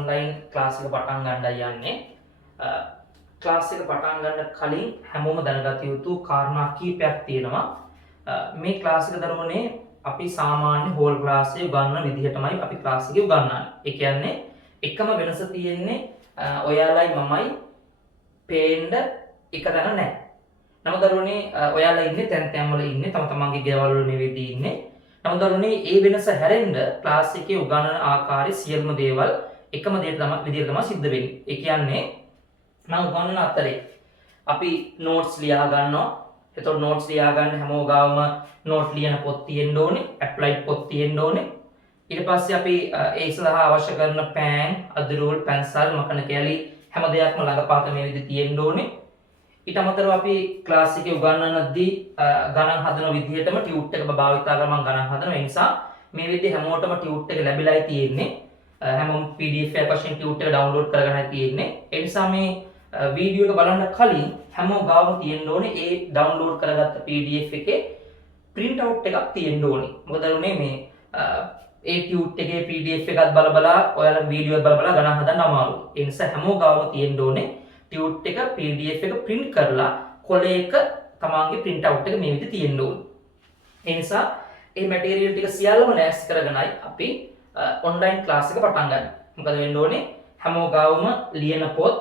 Online class එක පටන් ගන්නයි යන්නේ. ක්ලාස් එක පටන් ගන්න කලින් හැමෝම දැනගත යුතු කාරණා කීපයක් තියෙනවා. මේ ක්ලාස් එක දරුවනේ අපි සාමාන්‍ය හෝල් ක්ලාස් එකේ උගන්වන විදිහටමයි අපි ක්ලාස් එකේ උගන්වන්නේ. ඒ කියන්නේ එකම වෙනස තියෙන්නේ ඔයාලයි මමයි පේන්න එක තැන නැහැ. නමුත් දරුවනේ ඔයාලා ඉන්නේ තැන් වල ඉන්නේ තම තමන්ගේ ගෙවල් වල නෙවෙයි ඉන්නේ. නමුත් දරුවනේ ඒ වෙනස හැරෙන්න ක්ලාස් එකේ උගන්වන ආකාරයේ සියලුම දේවල් එකම විදිහට තමයි සිද්ධ වෙන්නේ. ඒ කියන්නේ මම උගන්වන අතරේ අපි නෝට්ස් ලියා ගන්නවා. එතකොට නෝට්ස් ලියා ගන්න හැමෝම ගාවම නෝට් ලියන පොත් තියෙන්න ඕනේ, ඇප්ලයිඩ් පොත් තියෙන්න ඕනේ. ඊට පස්සේ අපි ඒ සඳහා අවශ්‍ය කරන පෑන්, අදරෝල්, පැන්සල්, මකන කැලි හැම දෙයක්ම ළඟපාත මේ විදිහට තියෙන්න ඕනේ. ඊට අමතරව අපි ක්ලාස් එකේ උගන්වනදී ගණන් හදන විදිහටම ටියුට් එක භාවිතා කරලා මම ගණන් හදනවා. ඒ නිසා මේ විදිහේ හැමෝටම ටියුට් එක ලැබිලායි තියෙන්නේ. හැමෝම PDF එක වශයෙන් ටියුට් එක ඩවුන්ලෝඩ් කරගෙනයි තියෙන්නේ. ඒ නිසා මේ වීඩියෝ එක බලන්න කලින් හැමෝම ගාවම තියෙන්න ඕනේ ඒ ඩවුන්ලෝඩ් කරගත්ත PDF එකේ print out එකක් තියෙන්න ඕනේ. මොකද අරුනේ මේ ඒ ටියුට් එකේ PDF එකත් බල ඔයාලා වීඩියෝ එකත් බල ගණන් හදන්න අමාරුයි. ඒ නිසා හැමෝම ගාවම තියෙන්න ඕනේ ටියුට් එක PDF එක print කරලා කොලයක තමන්ගේ print out එක මේ විදිහට තියෙන්න ඕනේ. ඒ නිසා මේ මැටීරියල් ටික සියල්ලම ලෑස්ති කරගෙනයි අපි ඔන්ලයින් ක්ලාස් එක පටන් ගන්න. මොකද වෙන්න ඕනේ හැමෝම ගාවම ලියන පොත්,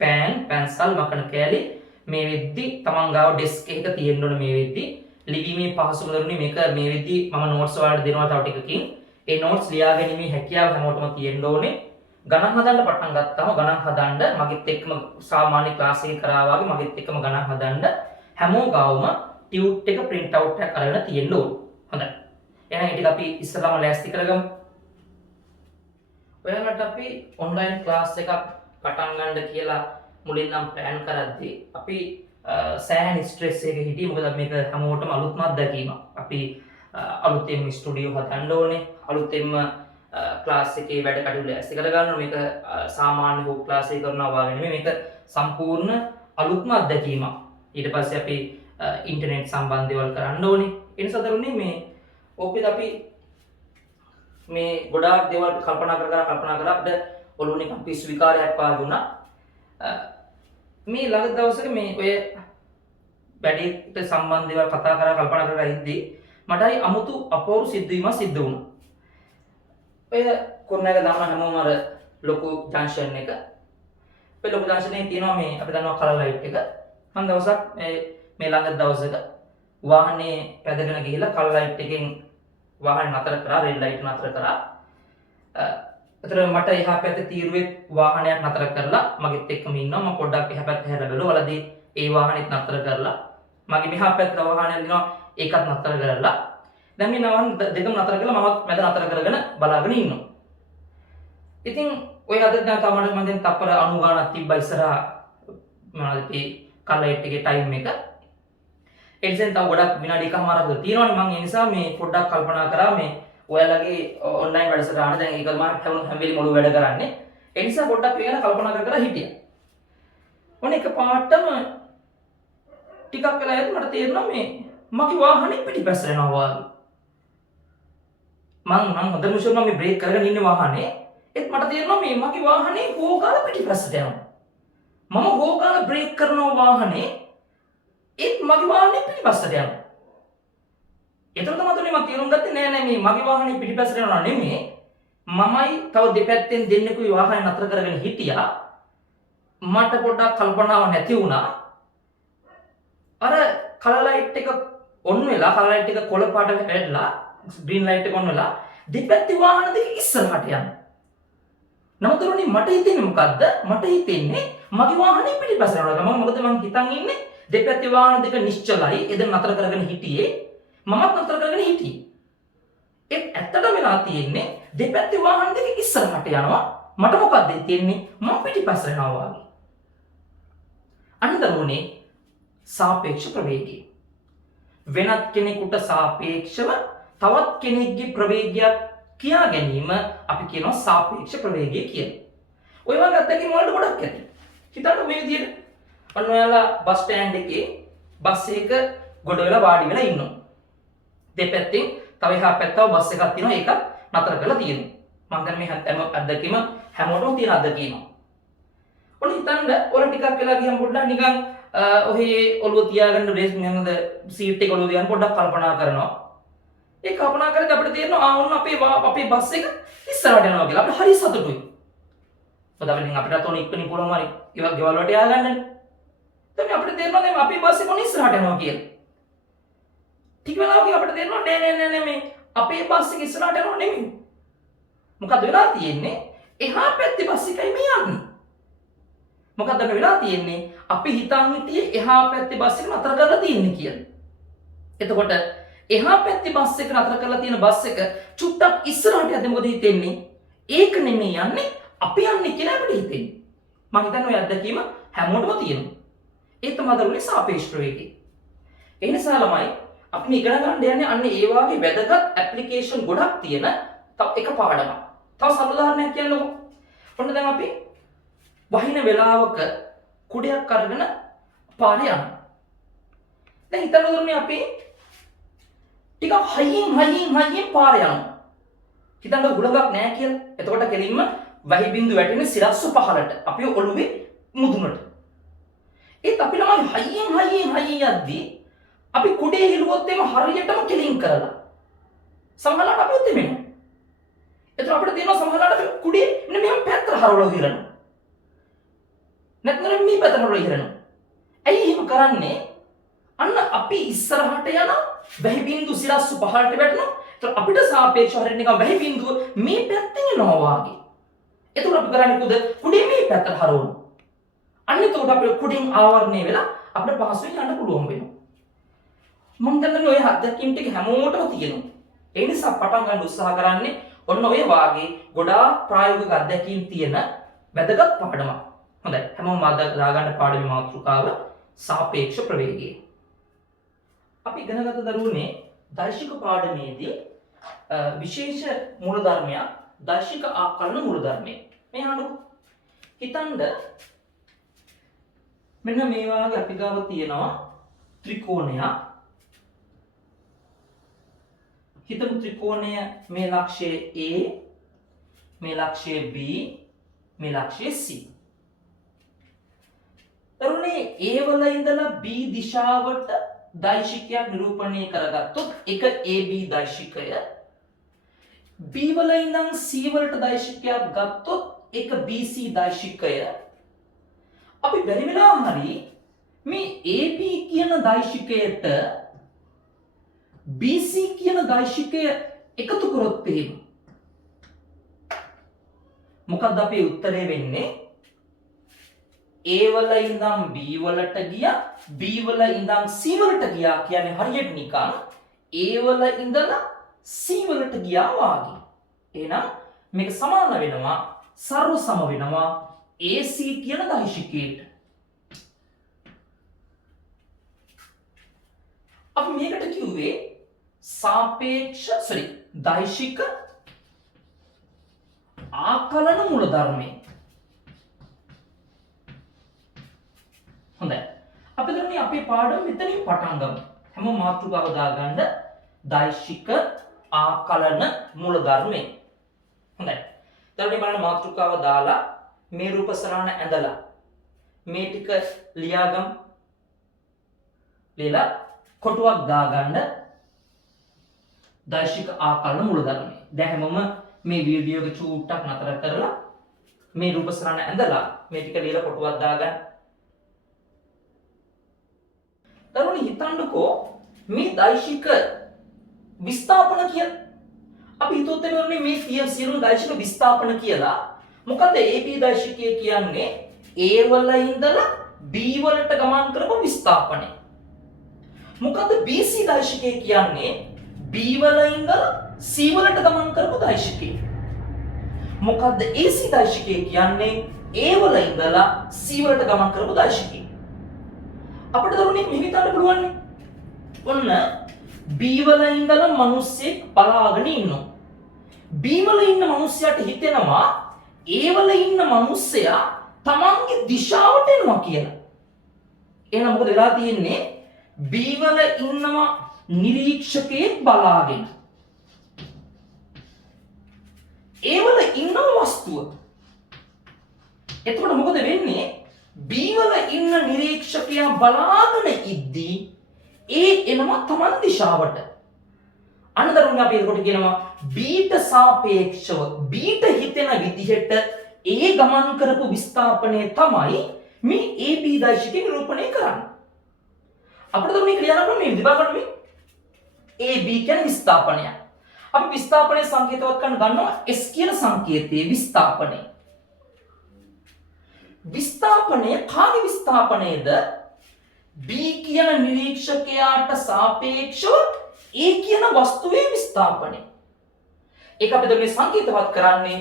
පෑන්, පැන්සල්, මකන කෑලි මේ වෙද්දි තමන් ගාව ඩෙස්ක් එක තියෙන්න ඕනේ. මේ වෙද්දි ලිවීමේ පහසුම දරුනේ මේක මේ වෙද්දි මම නෝට්ස් වලට දෙනවා තව ටිකකින්. ඒ නෝට්ස් ලියා ගැනීමේ හැකියාව හැමෝටම තියෙන්න ඕනේ. ගණන් හදන්න පටන් ගත්තාම ගණන් හදන්න මගෙත් එක්කම සාමාන්‍ය ක්ලාස් එකේ කරා වගේ මගෙත් එක්කම ගණන් හදන්න හැමෝම ගාවම ටියුට් එක print out එකක් අරගෙන තියෙන්න ඕනේ. හොඳයි. එහෙනම් ඒ ටික අපි ඉස්සරහම ලෑස්ති කරගමු. ඔයාලට අපි ඔන්ලයින් ක්ලාස් එකක් පටන් ගන්න කියලා මුලින් නම් ප්ලෑන් කරද්දී අපි සෑහෙන ස්ට්‍රෙස් එකක හිටියේ. මොකද මේක හැමෝටම අලුත්ම අත්දැකීමක්. අපි අලුතෙන් ස්ටුඩියෝ හදන්න ඕනේ. අලුතෙන්ම ක්ලාස් එකේ වැඩ කටයුතු ලෑස්ති කරගන්න. මේක සාමාන්‍ය හෝ ක්ලාස් එක කරනවා වගේ නෙමෙයි. මේක සම්පූර්ණ අලුත්ම අත්දැකීමක්. ඊට පස්සේ අපි ඉන්ටර්නෙට් සම්බන්ධ දේවල් කරන්න ඕනේ. ඒ නිසා දරුවනේ මේ ඕකෙද අපි මේ ගොඩාක් දේවල් කල්පනා කරලා අපිට ඔළුව නිකන් පිස්සු විකාරයක් වගේ වුණා. මේ ළඟ දවසක මේ ඔය වැඩේට සම්බන්ධ දේවල් කතා කරලා කල්පනා කරලා ඉද්දී මට හරි අමුතු අපූර්ව සිද්ධවීමක් සිද්ධ වුණා. ඔය කොරණක දාන හැමෝම අර ලොකු ජංක්ෂන් එක. ඔය ලොකු ජංක්ෂන් එකේ තියෙනවා මේ අපි දන්නවා කලර් ලයිට් එක. මම දවසක් මේ ළඟ දවසක වාහනේ පැදගෙන ගිහිල්ලා කලර් ලයිට් එකෙන් වාහනේ නතර කරා, රෙඩ් ලයිට් නතර කරා. අතන මට එහා පැත්තේ තීරුවේ වාහනයක් නතර කරලා මගෙත් එක්කම ඉන්නවා. මම පොඩ්ඩක් එහා පැත්තට හැරලා බැලුවා. වලදී ඒ වාහනේත් නතර කරලා මගේ මෙහා පැත්තේ වාහනයක් දිනවා ඒකත් නතර කරලා දැන් මේ නවන් දෙකම නතර කරලා මමත් මැද නතර කරගෙන බලාගෙන ඉන්නවා. ඉතින් ඔය අද දැන් තමයි මම දැන් තප්පර 90 ගණක් තිබ්බා ඉස්සරහා මොනවද මේ කලර් ලයිට් එකේ ටයිම් එක. එනිසා තව ගොඩක් විනාඩි එකමාරක් තියෙනවනේ. මම ඒ නිසා මේ පොඩ්ඩක් කල්පනා කරා මේ ඔයාලගේ ඔන්ලයින් වැඩසටහන දැන් ඒක මම හැම වෙලෙම ඔළුව වැඩ කරන්නේ. ඒ නිසා පොඩ්ඩක් ඒ ගැන කල්පනා කර හිටියා. මොන එක පාටම ටිකක් වෙලා යද්දි මට තේරුණා මේ මගේ වාහනේ පිටිපස්සට යනවා වගේ. මම හොඳටම ෂුවර් මම මේ බ්‍රේක් කරගෙන ඉන්නේ වාහනේ. ඒත් මට තේරෙනවා මේ මගේ වාහනේ හොගාලා පිටිපස්සට යනවා. මම හොගාලා බ්‍රේක් කරනවා වාහනේ. ඒත් මගේ වාහනේ පිටිපස්සට යනවා. එතකොට තමයි මම තීරුම් ගත්තේ නෑ මේ මගේ වාහනේ පිටිපස්සට යනවා නෙමෙයි. මමයි තව දෙපැත්තෙන් දෙන්නෙකුයි වාහනේ නතර කරගෙන හිටියා. මට පොඩ්ඩක් කල්පනාවක් නැති වුණා. අර කලර් ලයිට් එක ඔන් වෙලා කලර් ලයිට් එක කොළ පාට වැටලා ග්‍රීන් ලයිට් එක ඔන් වෙලා දෙපැත්තේ වාහන දෙක ඉස්සරහට යනවා. නමුත් මට හිතෙන්නේ මොකද්ද? මට හිතෙන්නේ මගේ වාහනේ පිටිපස්සට යනවා. මොකද මම හිතන් ඉන්නේ දෙපැත්තේ වාහන දෙක නිශ්චලයි. එදෙන් නතර කරගෙන හිටියේ. මමත් නතර කරගෙන හිටියේ. ඒත් ඇත්තට වෙලා තියෙන්නේ දෙපැත්තේ වාහන දෙක ඉස්සරහට යනවා. මට මොකද්ද තියෙන්නේ? මම පිටිපස්සට යනවා වගේ. අන්දරුනේ සාපේක්ෂ ප්‍රවේගය. වෙනත් කෙනෙකුට සාපේක්ෂව තවත් කෙනෙක්ගේ ප්‍රවේගයක් කියා ගැනීම අපි කියනවා සාපේක්ෂ ප්‍රවේගය කියලා. ඔය වගේ අත්දැකීම් වලට ගොඩක් ඇති. හිතන්න මේ විදිහට ඔන්න ඔයාලා බස් ස්ටෑන්ඩ් එකේ බස් එක ගොඩ වෙලා වාඩි වෙලා ඉන්නවා. දෙපැත්තෙන් තව එහා පැත්තව බස් එකක් තියෙනවා. ඒක නතර කරලා තියෙනවා. මම දැන් මේ හැම අත්දැකීම හැමෝටම තියෙන අත්දැකීම. ඔන්න හිතන්න ඔයාලා ටිකක් වෙලා ගියම පොඩ්ඩක් නිකන් ඔහේ ඔළුව තියාගන්න රේස් මොනවද සීට් එක ඔළුව තියාගෙන පොඩ්ඩක් කල්පනා කරනවා. ඒ කල්පනා කරද්දී අපිට තේරෙනවා ඔන්න අපේ බස් එක ඉස්සරහට යනවා කියලා. අපිට හරි සතුටුයි. මොකද අපිට තෝරන ඉක්මනින් පුළුවන් හරි ඒවා ගෙවල් වලට ය아가න්න. දැන් අපිට තේරෙනවා දැන් අපේ බස් එක ඔන්න ඉස්සරහට යනවා කියලා. ටික වෙලාවකින් අපිට තේරෙනවා නෑ මේ අපේ බස් එක ඉස්සරහට යනවා නෙමෙයි. මොකද වෙලා තියෙන්නේ එහා පැත්තේ බස් එකයි මේ යන්නේ. මොකද වෙලා තියෙන්නේ අපි හිතන් හිටියේ එහා පැත්තේ බස් එක නතර කරලා තියෙන්නේ කියලා. එතකොට එහා පැත්තේ බස් එක නතර කරලා තියෙන බස් එක චුට්ටක් ඉස්සරහට යද්දි මොකද හිතෙන්නේ? ඒක නෙමෙයි යන්නේ අපි යන්නේ කියලා අපිට හිතෙන්නේ. මම හිතන්නේ ඔය අත්දැකීම හැමෝටම තියෙනවා. ඒ තමයි දරුවනේ සාපේක්ෂ ප්‍රවේගය. ඒ නිසා ළමයි අපි මේ ඉගෙන ගන්න යන්නේ අන්න ඒ වගේ වැදගත් ඇප්ලිකේෂන් ගොඩක් තියෙන තව එක පාඩමක්. තව සරල උදාහරණයක් කියන්නකෝ. ඔන්න දැන් අපි වහින වෙලාවක කුඩයක් අරගෙන පාරේ යනවා. දැන් හිතන්න දරුවනේ අපි ටිකක් හයියෙන් පාරේ යනවා. හිතන්න හුලඟක් නැහැ කියලා. එතකොට කෙලින්ම වහි බින්දු වැටෙන සිරස්ස පහලට අපේ ඔළුවේ මුදුනට. ඒත් අපි ළමයි හයියෙන් යද්දී අපි කුඩේ හිලුවොත් එම හරියටම කෙලින් කරලා සමහරවිට අපි උත්ෙමෙනවා. එතකොට අපිට තියෙනවා සමහරවිට අපි කුඩේ මෙන්න මෙහෙම පැත්තට හරවලා හිරනවා. නැත්නම් මේ පැත්තට හරවලා හිරනවා. ඇයි එහෙම කරන්නේ? අන්න අපි ඉස්සරහට යන වැහි බින්දු සිරස්ස පහලට වැටෙනවා. එතකොට අපිට සාපේක්ෂව හරියට නිකන් වැහි බින්දුව මේ පැත්තෙන් එනවා වාගේ. එතකොට අපි කරන්නේ කුඩේ මේ පැත්තට හරවනවා. අන්න එතකොට අපේ කුඩින් ආවරණය වෙලා අපිට පහසුවෙන් යන්න පුළුවන් වෙනවා. මම දන්නේ ඔය අත්දැකීම් ටික හැමෝටම තියෙනවා. ඒ නිසා පටන් ගන්න උත්සාහ කරන්නේ ඔන්න ඔය වාගේ ගොඩාක් ප්‍රායෝගික අත්දැකීම් තියෙන වැදගත් පාඩමක්. හොඳයි. හැමෝම දාගන්න පාඩමේ මාතෘකාව සාපේක්ෂ ප්‍රවේගය. අපි ඉගෙනගත දරුවනේ දෛශික පාඩමේදී විශේෂ මූලධර්මයක් දෛශික ආකලන මූලධර්මය. මේ අහන්නකෝ. හිතන්න මෙන්න මේ වාගේ අපි ගාව තියෙනවා ත්‍රිකෝණයක්. හිතමු ත්‍රිකෝණය මේ ලක්ෂය A, මේ ලක්ෂය B, මේ ලක්ෂය C. තරුණේ A වල ඉඳලා B දිශාවට දෛශිකයක් නිරූපණය කරගත්තොත් එක AB දෛශිකය, B වල ඉඳන් C වලට දෛශිකයක් ගත්තොත් එක BC දෛශිකය. අපි බැරි වෙලා හරි මේ AB කියන දෛශිකයට BC කියන දෛශිකය එකතු කරොත් එහෙම මොකක්ද අපේ උත්තරේ වෙන්නේ? A වල ඉඳන් B වලට ගියා, B වල ඉඳන් C වලට ගියා කියන්නේ හරියට නිකන් A වල ඉඳලා C වලට ගියා වාගේ. එහෙනම් මේක සමාන වෙනවා, සර්ව සම වෙනවා AC කියන දෛශිකයට. අපි මේකට කිව්වේ දෛශික ආකලන මූලධර්මය. හොඳයි. අපි දැන් අපේ පාඩම මෙතනින් පටන් ගමු. හැම මාතෘකාව දාගන්න දෛශික ආකලන මූලධර්මය. හොඳයි. දැන් මේ බලන්න මාතෘකාව දාලා මේ රූප සරණ ඇඳලා මේ ටික ලියාගමු. ලියලා කොටුවක් දාගන්න දෛශික ආකලන මූලධර්මය. දැන් හැමෝම මේ වීඩියෝ එක චූට්ටක් නතර කරලා මේ රූප සරණ ඇඳලා මේ ටික ලියලා කොටුවක් දාගන්න. දරුවනි හිතන්නකෝ මේ දෛශික විස්ථාපන කියලා. අපි හිතුවත් එන්නේ මේ සියලු දෛශික විස්ථාපන කියලා. මොකද AB දෛශිකය කියන්නේ A වල ඉඳලා B වලට ගමන් කරපු විස්ථාපනය. මොකද BC දෛශිකය කියන්නේ B වල ඉඳලා C වලට ගමන් කරපු දෛශිකය. මොකද AC දෛශිකය කියන්නේ A වල ඉඳලා C වලට ගමන් කරපු දෛශිකය. අපිට දරුවනේ මෙහෙම හිතන්න පුළුවන් නේ. ඔන්න B වල ඉඳලා මිනිස්සෙක් බලාගෙන ඉන්නවා. B වල ඉන්න මිනිස්සයාට හිතෙනවා A වල ඉන්න මිනිස්සයා තමන්ගේ දිශාවට එනවා කියලා. එහෙනම් මොකද වෙලා තියෙන්නේ? B වල ඉන්නවා නිරීක්ෂකයෙක් බලාගෙන. ඒ වල ඉන්න වස්තුව. එතකොට මොකද වෙන්නේ? B වල ඉන්න නිරීක්ෂකයා බලාගෙන ඉද්දී ඒ එනවා Taman දිශාවට. අන්නතරුන් අපි එතකොට කියනවා B ට සාපේක්ෂව B ට හිතෙන විදිහට ඒ ගමන් කරපු විස්ථාපනය තමයි මේ AB දෛශිකය නිරූපණය කරන්නේ. අපිට මේ ක්‍රියාව මේ විදිහට බලන්න AB කියන්නේ විස්ථාපනය. අපි විස්ථාපනයේ සංකේතවත් කරන්න ගන්නවා S කියන සංකේතයේ විස්ථාපනය. විස්ථාපනය කාගේ විස්ථාපනයේද? B කියන නිරීක්ෂකයාට සාපේක්ෂව A කියන වස්තුවේ විස්ථාපනය. ඒක අපි දැන් මේ සංකේතවත් කරන්නේ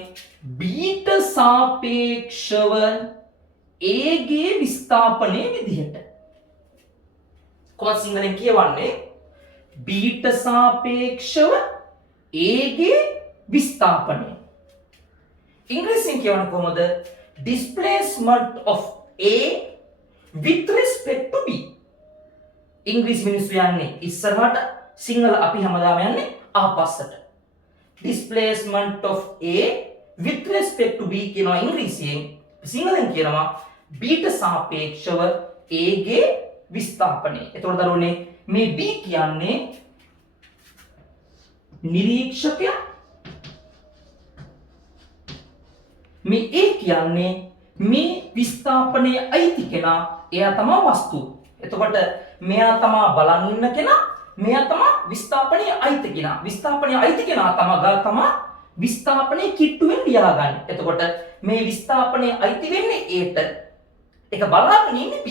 B ට සාපේක්ෂව A ගේ විස්ථාපනයේ විදිහට. කොහොමද සිංහලෙන් කියවන්නේ? B ට සාපේක්ෂව A ගේ විස්ථාපනය. ඉංග්‍රීසියෙන් කියවන්නේ කොහොමද? Displacement of A with respect to B. ඉංග්‍රීසි මිනිස්සු යන්නේ ඉස්සරහට, සිංහල අපි හැමදාම යන්නේ ආපස්සට. Displacement of A with respect to B කියනවා ඉංග්‍රීසියෙන්. සිංහලෙන් කියනවා B ට සාපේක්ෂව A ගේ විස්ථාපනය. එතකොට දරුවනේ මේ B කියන්නේ නිරීක්ෂකයා, මේ A කියන්නේ මේ විස්ථාපනයේ අයිති කෙනා, එයා තමයි වස්තුව. එතකොට මෙයා තමයි බලන් ඉන්න කෙනා, මෙයා තමයි විස්ථාපනයේ අයිති කෙනා. විස්ථාපනයේ අයිති කෙනා තමයි විස්ථාපනයේ කිට්ටුවෙන් ලියාගන්නේ. එතකොට මේ විස්ථාපනයේ අයිති වෙන්නේ Aට. ඒක බලාගෙන ඉන්නේ B.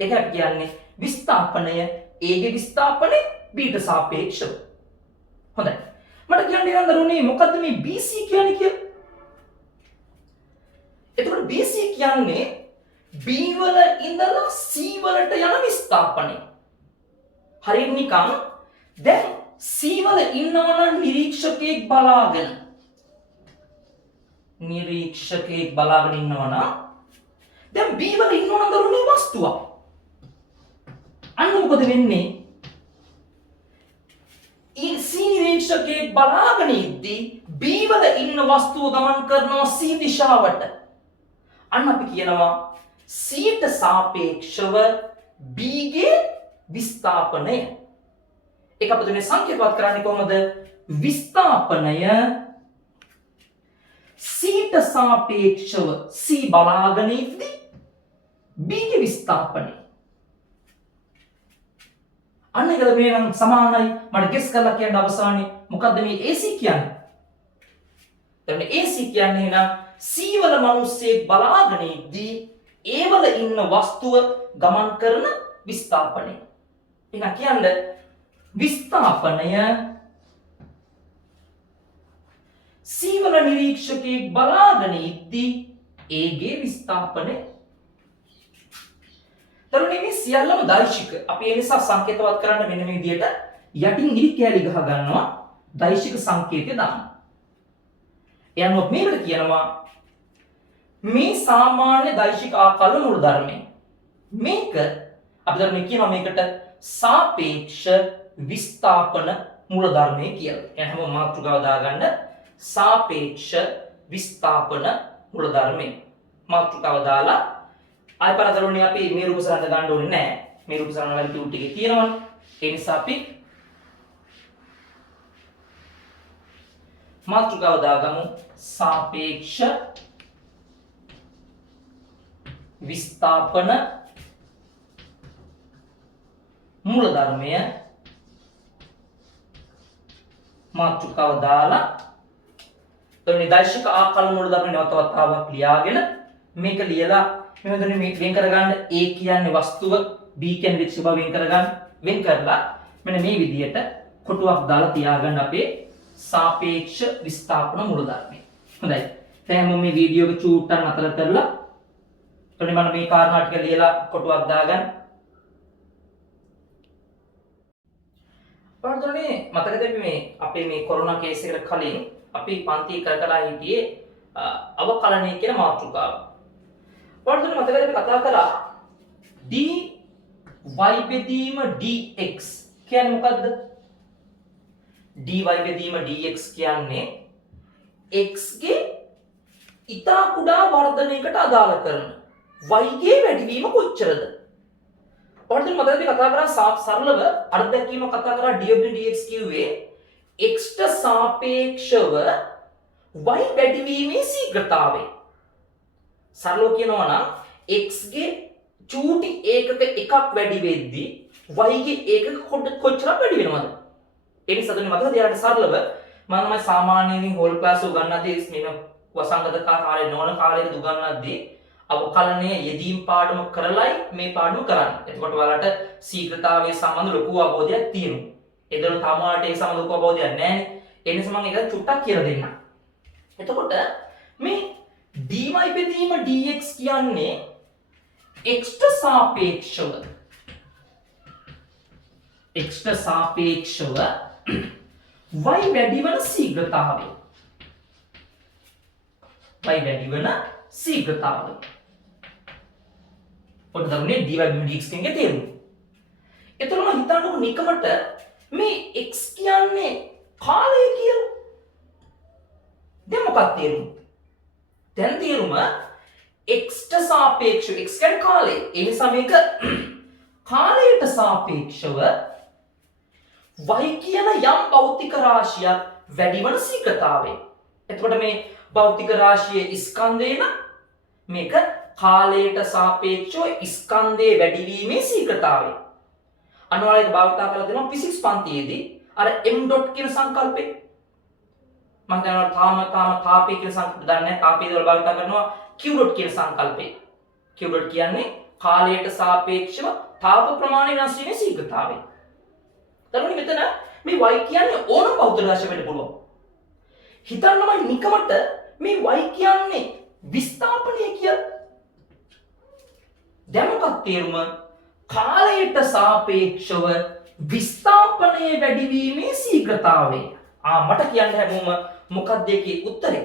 ඒක අපි කියන්නේ විස්ථාපනය A ගේ විස්ථාපනය B ට සාපේක්ෂව. හොඳයි. මට කියන්න ඉරන්දරුනේ මොකද්ද මේ BC කියන්නේ කියලා? එතකොට BC කියන්නේ B වල ඉඳලා C වලට යන විස්ථාපනය. හරියට නිකන් දැන් C වල ඉන්නවනම් නිරීක්ෂකයෙක් බලාගෙන ඉන්නවනම් දැන් B වල ඉන්නවනම් දරුනේ වස්තුවක්. අන්න මොකද වෙන්නේ? C නිරීක්ෂකයෙක් බලාගෙන ඉද්දී B වල ඉන්න වස්තුව ගමන් කරනවා C දිශාවට. අන්න අපි කියනවා C ට සාපේක්ෂව B ගේ විස්ථාපනය. ඒක අපිට මේ සංකේතවත් කරන්නේ කොහොමද? විස්ථාපනය C ට සාපේක්ෂව C බලාගෙන ඉද්දී B ගේ විස්ථාපනය. අන්න ඒකද මේ නම් සමානයි. මට ගෙස් කරලා කියන්න අවසානයේ මොකද්ද මේ AC කියන්නේ? එතන AC කියන්නේ නම් C වල මිනිස්සෙක් බලාගෙන ඉද්දී A වල ඉන්න වස්තුව ගමන් කරන විස්ථාපනය. එහෙනම් කියන්නේ විස්ථාපනය C වල නිරීක්ෂකයෙක් බලාගෙන ඉද්දී A ගේ විස්ථාපනය. තරුණේ මේ සියල්ලම දෛශික. අපි ඒ නිසා සංකේතවත් කරන්න මෙන්න මේ විදිහට යටින් ඉරි කැලි ගහ ගන්නවා, දෛශික සංකේතය දාන්න. එයන්වත් මේකට කියනවා මේ සාමාන්‍ය දෛශික ආකල්ප මූල ධර්මය. මේක අපි ධර්මයේ කියනවා මේකට සාපේක්ෂ විස්ථාපන මූල ධර්මය කියලා. එහෙනම් හැම මාතෘකාව දාගන්න සාපේක්ෂ විස්ථාපන මූල ධර්මය. මාතෘකාව දාලා ආය පරතරෝනේ අපි මේ රූප සරණ ගන්න ඕනේ නැහැ. මේ රූප සරණ වල ටික ටික තියෙනවනේ. ඒ නිසා අපි මාතෘකාව දාගමු සාපේක්ෂ විස්ථාපන මූල ධර්මය. මාතෘකාව දාලා තොරේ දෛශික ආකල්ප මූල ධර්ම නැවත වතාවක් ලියාගෙන මේක ලියලා මෙහෙමදනේ මේ වෙන් කරගන්න. A කියන්නේ වස්තුව, B කියන්නේ නිරීක්ෂක බව වෙන් කරගන්න. වෙන් කරලා මෙන්න මේ විදිහට කොටුවක් දාලා තියාගන්න අපේ සාපේක්ෂ විස්ථාපන මූල ධර්මය. හොඳයි. දැන් මම මේ වීඩියෝ එක චූට්ටක් නතර කරලා එතකොට මම මේ කාරණා ටික ලියලා කොටුවක් දාගන්න. වර්ධනේ මතකද මේ අපේ මේ කොරෝනා කේස් එකට කලින් අපි පන්ති කරලා හිටියේ අවකලනය කියන මාතෘකාව. වර්ධනේ මතකද අපි කතා කළා dy බෙදීම dx කියන්නේ මොකද්ද? dy බෙදීම dx කියන්නේ x ගේ ඉතා කුඩා වර්ධනයකට අදාළ කරන y ගේ වැඩිවීම කොච්චරද? ඔයාලට මතකද අපි කතා කරා සරලව අර්ධකීම කතා කරා dw dx කිව්වේ x ට සාපේක්ෂව y වැඩිවීමේ ශීඝ්‍රතාවය. සරලව කියනවා නම් x ගේ චූටි ඒකක එකක් වැඩි වෙද්දී y ගේ ඒකක කොච්චරක් වැඩි වෙනවද? ඒ නිසා තමයි මතකද යාට සරලව මම තමයි සාමාන්‍යයෙන් හෝල් ක්ලාස් උගන්වද්දී මේ වසංගත කාලේ නොවන කාලයක උගන්වද්දී අවකලනය යෙදීම් පාඩම කරලයි මේ පාඩම කරන්නේ. එතකොට ඔයාලට ශීඝ්‍රතාවයේ සම්බන්ධ ලොකු අවබෝධයක් තියෙනවා. ඒතර තමාට ඒ සම්බන්ධ ලොකු අවබෝධයක් නැහැ. ඒ නිසා මම ඒක චුට්ටක් කියලා දෙන්නම්. එතකොට මේ dy බෙදීම dx කියන්නේ x ට සාපේක්ෂව y වැඩි වෙන ශීඝ්‍රතාවය. y වැඩි වෙන ශීඝ්‍රතාවය. ඔන්න තමයි dy dx කියන්නේ තේරුම. එතකොට මම හිතන්නකො නිකමට මේ x කියන්නේ කාලය කියලා. දැන් මොකක්ද තේරුම? දැන් තේරුම x ට සාපේක්ෂව x කියන්නේ කාලය. ඒ නිසා මේක කාලයට සාපේක්ෂව y කියන යම් භෞතික රාශියක් වැඩි වෙන ශීඝ්‍රතාවය. එතකොට මේ භෞතික රාශියේ ස්කන්ධය නම් මේක කාලයට සාපේක්ෂව ස්කන්ධයේ වැඩිවීමේ ශීඝ්‍රතාවය. අනවලයක භාවිතා කරලා දෙනවා ෆිසික්ස් පන්තියේදී අර m ඩොට් කියන සංකල්පේ. මම දන්නවා තාපය කියන සංකල්පය දන්නේ නැහැ. තාපයේ වල භාවිතා කරනවා q ඩොට් කියන සංකල්පේ. q ඩොට් කියන්නේ කාලයට සාපේක්ෂව තාප ප්‍රමාණය වෙනස් වීමේ ශීඝ්‍රතාවය. ඊළඟට මෙතන මේ y කියන්නේ ඕනම භෞතික රාශියක් වෙන්න පුළුවන්. හිතන්න මම නිකමට මේ y කියන්නේ විස්ථාපනය කියලා. දැන් මොකක්ද තේරුම? කාලයට සාපේක්ෂව විස්ථාපනයේ වැඩිවීමේ ශීඝ්‍රතාවය. මට කියන්න හැමෝම මොකක්ද ඒකේ උත්තරේ?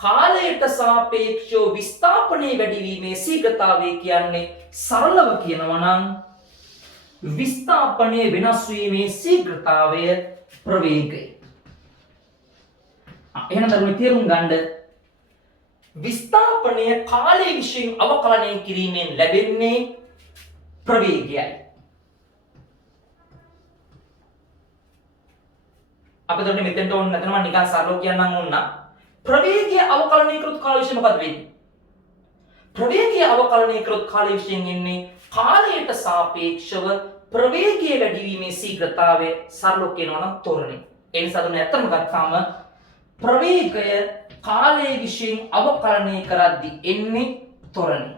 කාලයට සාපේක්ෂව විස්ථාපනයේ වැඩිවීමේ ශීඝ්‍රතාවය කියන්නේ සරලව කියනවා නම් විස්ථාපනයේ වෙනස් වීමේ ශීඝ්‍රතාවය ප්‍රවේගය. එහෙනම් දරුවෝ තේරුම් ගන්න විස්ථාපනය කාලය විශ්යෙන් අවකලනය කිරීමෙන් ලැබෙන්නේ ප්‍රවේගයයි. අපි දැන් මෙතෙන්ට ඕන නැත්නම් මම නිකන් සරලව කියන්නම් ඕන. ප්‍රවේගය අවකලනය කරොත් කාලය විශ්ය මොකද වෙන්නේ? ප්‍රවේගය අවකලනය කරොත් කාලය විශ්යෙන් එන්නේ කාලයට සාපේක්ෂව ප්‍රවේගයේ වැඩිවීමේ ශීඝ්‍රතාවය සරලව කියනවා නම් ත්වරණය. ඒ නිසා දුන්නේ ඇත්තම ගත්තාම ප්‍රවේගය කාලයේ විශ්යෙන් අවකලනය කරද්දී එන්නේ ත්වරණය.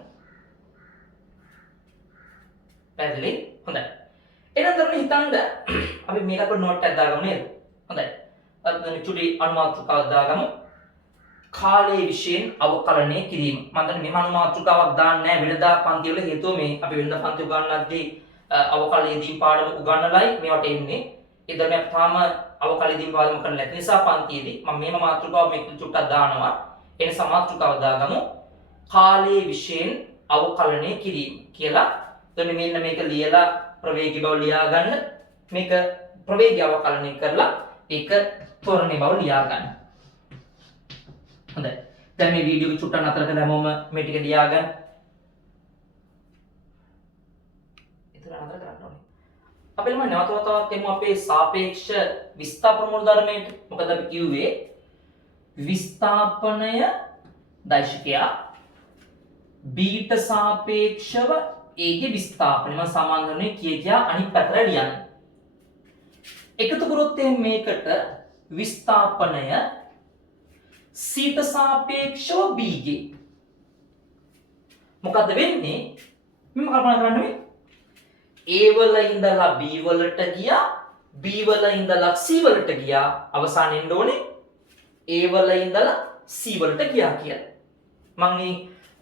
පැහැදිලි? හොඳයි. එහෙනම් දරුවනේ හිතන්න අපි මේකට නෝට් එකක් දාගමු නේද? හොඳයි. අපි දැන් චුටි අනුමාත්‍රිකාවක් දාගමු. කාලයේ විශ්යෙන් අවකලනය කිරීම. මම දැන් මේ අනුමාත්‍රිකාවක් දාන්නේ නැහැ වෙනදා පන්ති වල හේතුව මේ අපි වෙනදා පන්ති උගන්වද්දී අවකලයේදී පාඩම උගන්වලයි මේවට එන්නේ. ඒ දැන් අපි තාම අවකලයේදී පාඩම කරන්න නැති නිසා පන්තියේදී මම මේම මාතෘකාව මේක චුට්ටක් දානවා. ඒ නිසා මාතෘකාව දාගමු. කාලයේ විශ්යෙන් අවකලනය කිරීම කියලා. එතන මෙන්න මේක ලියලා ප්‍රවේගී බව ලියා ගන්න. මේක ප්‍රවේගී අවකලනය කරලා ඒක ත්වරණේ බව ලියා ගන්න. හොඳයි. දැන් මේ වීඩියෝ එක චුට්ටක් නතර කරලා හැමෝම මේ ටික ලියා ගන්න. ඒතර නතර කරන්න ඕනේ. අපි ළම නැවත වතාවක් එමු අපේ සාපේක්ෂ විස්ථාපන මූල ධර්මයට. මොකද අපි කිව්වේ විස්ථාපනය දෛශිකයා b ට සාපේක්ෂව a ගේ විස්ථාපනය මම සාමාන්‍යයෙන් කියා අනිත් පැත්තට ලියන්න. එකතු කරොත් මේකට විස්ථාපනය c ට සාපේක්ෂව b ගේ මොකද්ද වෙන්නේ? මම කල්පනා කරන්නේ a වල ඉඳලා b වලට ගියා, b වල ඉඳලා c වලට ගියා, අවසානයේ එන්න ඕනේ a වල ඉඳලා c වලට ගියා කියලා. මම මේ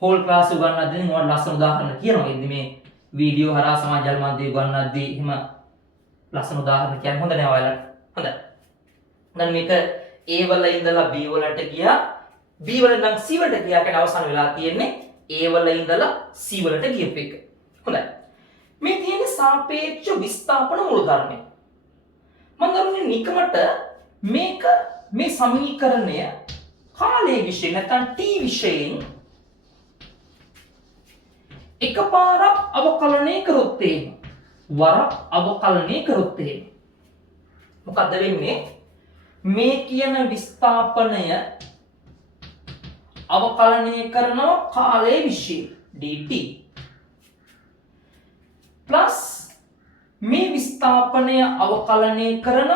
හෝල් ක්ලාස් උගන්වද්දී මොකක්ද ලස්සන උදාහරණ කියනවා. ඉතින් මේ වීඩියෝ හරහා සමාජ මාධ්‍ය උගන්වද්දී එහෙම ලස්සන උදාහරණ කියන්න හොඳ නෑ ඔයාලට. හොඳයි. දැන් මේක a වල ඉඳලා b වලට ගියා, b වල ඉඳන් c වලට ගියා කියන අවසාන වෙලා තියෙන්නේ a වල ඉඳලා c වලට ගියප එක. හොඳයි. මේ තියෙන්නේ සාපේක්ෂ විස්ථාපන මූලධර්මය. මම දරුවනේ නිකමට මේක මේ සමීකරණය කාලයේ විශේෂ නැත්නම් t විශේෂයෙන් එකපාරක් අවකලනය කරොත් එහෙම වරක් අවකලනය කරොත් එහෙම මොකද වෙන්නේ මේ කියන විස්ථාපනය අවකලනය කරනවා කාලයේ විශේෂ dt plus මේ විස්ථාපනය අවකලනය කරන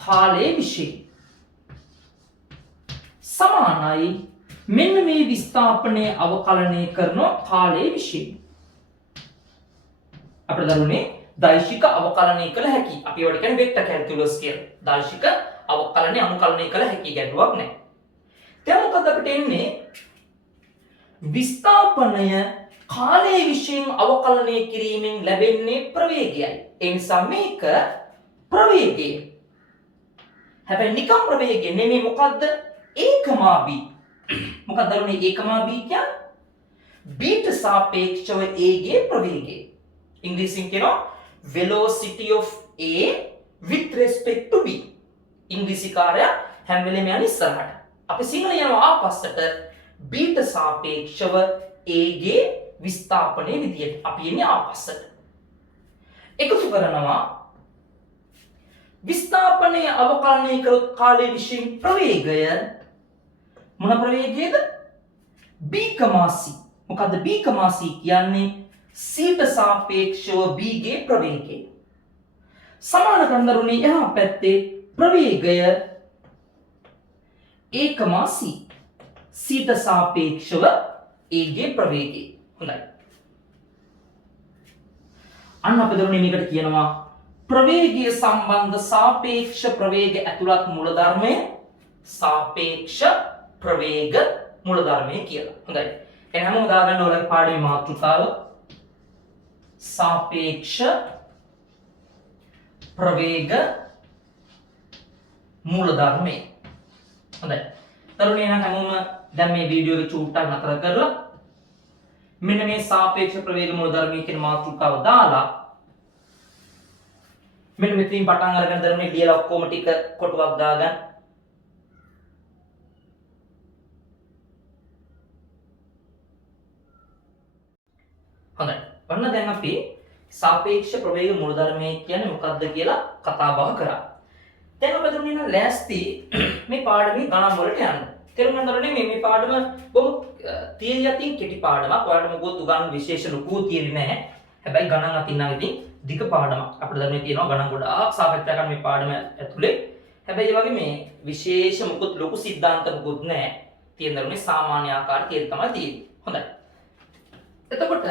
කාලයේ විශේෂ සමානයි මෙන්න මේ විස්ථාපනය අවකලනය කරන කාලයේ විශේෂ අපිට දරුනේ දෛශික අවකලනය කළ හැකි අපි ඒවට කියන්නේ වෙක්ටර් කැල්කියුලස් කියලා දෛශික අවකලනය අනුකලනය කළ හැකි ගැටලුවක් නැහැ දැන් මොකද අපිට එන්නේ විස්ථාපනය කාලයේ විශේෂයෙන් අවකලනය කිරීමෙන් ලැබෙන්නේ ප්‍රවේගයයි. ඒ නිසා මේක ප්‍රවේගය. හැබැයි නිකම් ප්‍රවේගය නෙමෙයි මොකද්ද? a, b. මොකක්ද දරුනේ a, b කියන්නේ? b ට සාපේක්ෂව a ගේ ප්‍රවේගය. ඉංග්‍රීසියෙන් කියනවා velocity of a with respect to b. ඉංග්‍රීසි කාර්යය හැම වෙලේම යන්නේ ඉස්සරහට. අපි සිංහල යනවා ආපස්සට b ට සාපේක්ෂව a ගේ විස්ථාපනයේ විදියට අපි යන්නේ ආපස්සට එකතු කරනවා විස්ථාපනයේ අවකලනය කරොත් කාලයේ විශේෂ ප්‍රවේගය මොන ප්‍රවේගයද b, c මොකද්ද b, c කියන්නේ c ට සාපේක්ෂව b ගේ ප්‍රවේගය සමාන කන්දරුනේ එහා පැත්තේ ප්‍රවේගය a, c c ට සාපේක්ෂව a ගේ ප්‍රවේගය හොඳයි. අන්න අපි දරුනේ මේකට කියනවා ප්‍රවේගය සම්බන්ධ සාපේක්ෂ ප්‍රවේග ඇතුළත් මූලධර්මය සාපේක්ෂ ප්‍රවේග මූලධර්මය කියලා. හොඳයි. එහෙනම් හැමෝම දාගන්න ඔයාලගේ පාඩමේ මාතෘකාව සාපේක්ෂ ප්‍රවේග මූලධර්මය. හොඳයි. දරුනේ එහෙනම් හැමෝම දැන් මේ වීඩියෝ එක චූට්ටක් නතර කරලා මෙන්න මේ සාපේක්ෂ ප්‍රවේග මූලධර්මය කියන මාතෘකාව දාලා මෙන්න මෙතනින් පටන් අරගෙන දරුනේ ලියලා ඔක්කොම ටික කොටුවක් දාගන්න. හොඳයි. ඔන්න දැන් අපි සාපේක්ෂ ප්‍රවේග මූලධර්මය කියන්නේ මොකක්ද කියලා කතා බහ කරා. දැන් අපි දරුනේ ලෑස්ති මේ පාඩමේ ගණන් වලට යන්න. තේරුම් ගන්න ඕනේ මේ පාඩම බොහොම තියරි අතින් කෙටි පාඩමක්. ඔයාලට මොකද උගන් විශේෂ ලොකු තියරි නැහැ. හැබැයි ගණන් අතින් නම් ඉතින් දිග පාඩමක්. අපිට දැන් මේ තියෙනවා ගණන් ගොඩාක් සාකච්ඡා කරන මේ පාඩම ඇතුලේ. හැබැයි ඒ වගේ මේ විශේෂ මොකුත් ලොකු સિદ્ધාන්ත මොකුත් නැහැ. තියෙන දරුනේ සාමාන්‍ය ආකාර තියරි තමයි තියෙන්නේ. හොඳයි. එතකොට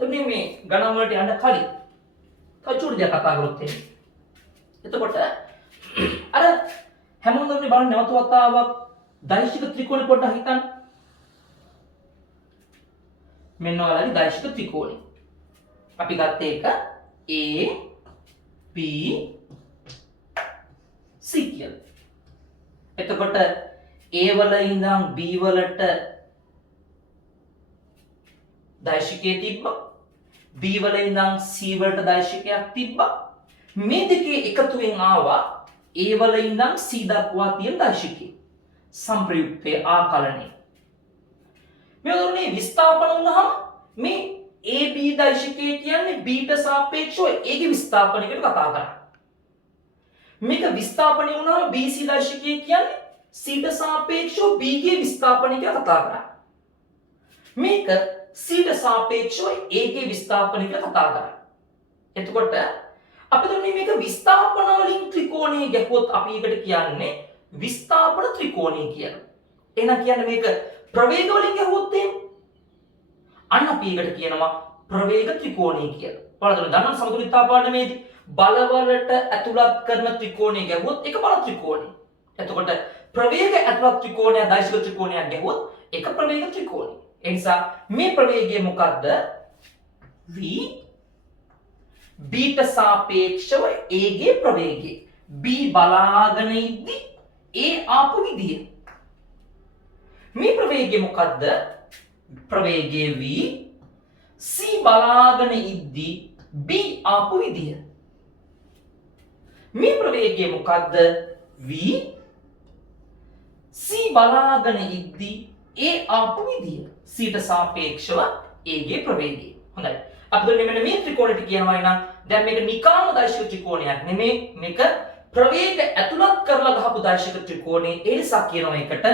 මේ ගණන් වලට යන්න කලින් කචුඩ් දෙයක් කතා කරොත් එන්නේ. එතකොට අර හැමෝම දන්නේ බලන්න නැවත වතාවක් දෛශික ත්‍රිකෝණය පොඩ්ඩක් හිතන්න. මෙන්න ඔයාලගේ දෛශික ත්‍රිකෝණය. අපි ගත්තේ එක A B C කියලා. එතකොට A වල ඉඳන් B වලට දෛශිකයේ තිබ්බා. B වල ඉඳන් C වලට දෛශිකයක් තිබ්බා. මේ දෙකේ එකතුවෙන් ආවා A වල ඉඳන් C දක්වා තියෙන දෛශිකය. සංප්‍රයුක්තයේ ආකලනය. මේ උනේ විස්ථාපන වුණාම මේ AB දෛශිකය කියන්නේ B ට සාපේක්ෂව A ගේ විස්ථාපනයකට කතා කරා. මේක විස්ථාපනය වුණාම BC දෛශිකය කියන්නේ C ට සාපේක්ෂව B ගේ විස්ථාපනයකට කතා කරා. මේක C ට සාපේක්ෂව A ගේ විස්ථාපනයකට කතා කරා. එතකොට අපි දන්නේ මේක විස්ථාපන වලින් ත්‍රිකෝණය ගැහුවොත් අපි ඒකට කියන්නේ විස්ථාපන ත්‍රිකෝණය කියලා. එහෙනම් කියන්නේ මේක ප්‍රවේග වලින් ගැහුවොත් එහෙම අන්න අපි ඒකට කියනවා ප්‍රවේග ත්‍රිකෝණය කියලා. බලන්න ධන සමතුලිතතා පාඩමේදී බලවලට ඇතුළත් කරන ත්‍රිකෝණය ගැහුවොත් ඒක බල ත්‍රිකෝණය. එතකොට ප්‍රවේග ඇතුළත් ත්‍රිකෝණය දෛශික ත්‍රිකෝණයක් ගැහුවොත් ඒක ප්‍රවේග ත්‍රිකෝණය. ඒ නිසා මේ ප්‍රවේගය මොකද්ද? v b ට සාපේක්ෂව a ගේ ප්‍රවේගය. b බලාගෙන ඉද්දි a ආපු විදිය. මේ ප්‍රවේගය මොකද්ද? ප්‍රවේගය v c බලාගෙන ඉද්දි b ආපු විදිය. මේ ප්‍රවේගය මොකද්ද? V C බලාගෙන ඉද්දී A ආපු විදිය C ට සාපේක්ෂව A ගේ ප්‍රවේගය. හොඳයි. අපි මෙන්න මේ ත්‍රිකෝණයට කියනවා නම් දැන් මේක නිකාම දෛශික ත්‍රිකෝණයක් නෙමෙයි මේක ප්‍රවේග ඇතුළත් කරලා ගහපු දෛශික ත්‍රිකෝණේ ඒ නිසා කියනවා ඒකට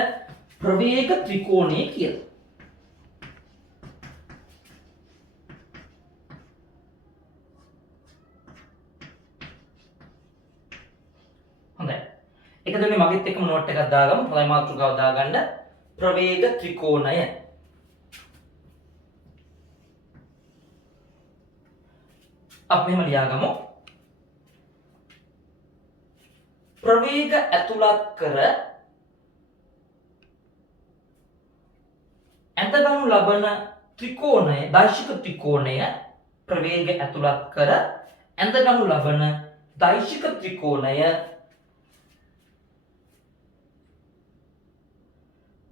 ප්‍රවේග ත්‍රිකෝණය කියලා. හොඳයි. ඒක දෙන්නේ මගෙත් එක්කම නෝට් එකක් දාගමු. හොඳයි මාතෘකාව දාගන්න. ප්‍රවේග ත්‍රිකෝණය. අපි මෙහෙම ලියාගමු. ප්‍රවේග ඇතුළත් කර ඇඳගනු ලබන ත්‍රිකෝණය දෛශික ත්‍රිකෝණය ප්‍රවේග ඇතුළත් කර ඇඳගනු ලබන දෛශික ත්‍රිකෝණය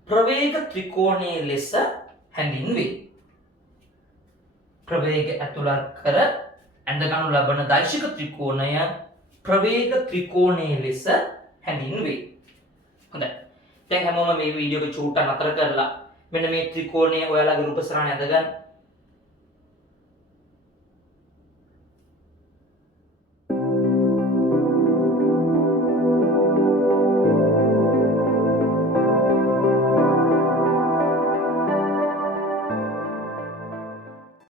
ප්‍රවේග ත්‍රිකෝණයේ ලෙස හැඳින්වේ. ප්‍රවේග ඇතුළත් කර ඇඳගනු ලබන දෛශික ත්‍රිකෝණය ප්‍රවේග ත්‍රිකෝණයේ ලෙස හැඳින්වේ. හොඳයි. දැන් හැමෝම මේ වීඩියෝ එක චූට්ටක් නතර කරලා මෙන්න මේ ත්‍රිකෝණය ඔයාලගේ රූප සරණ ඇඳගන්න.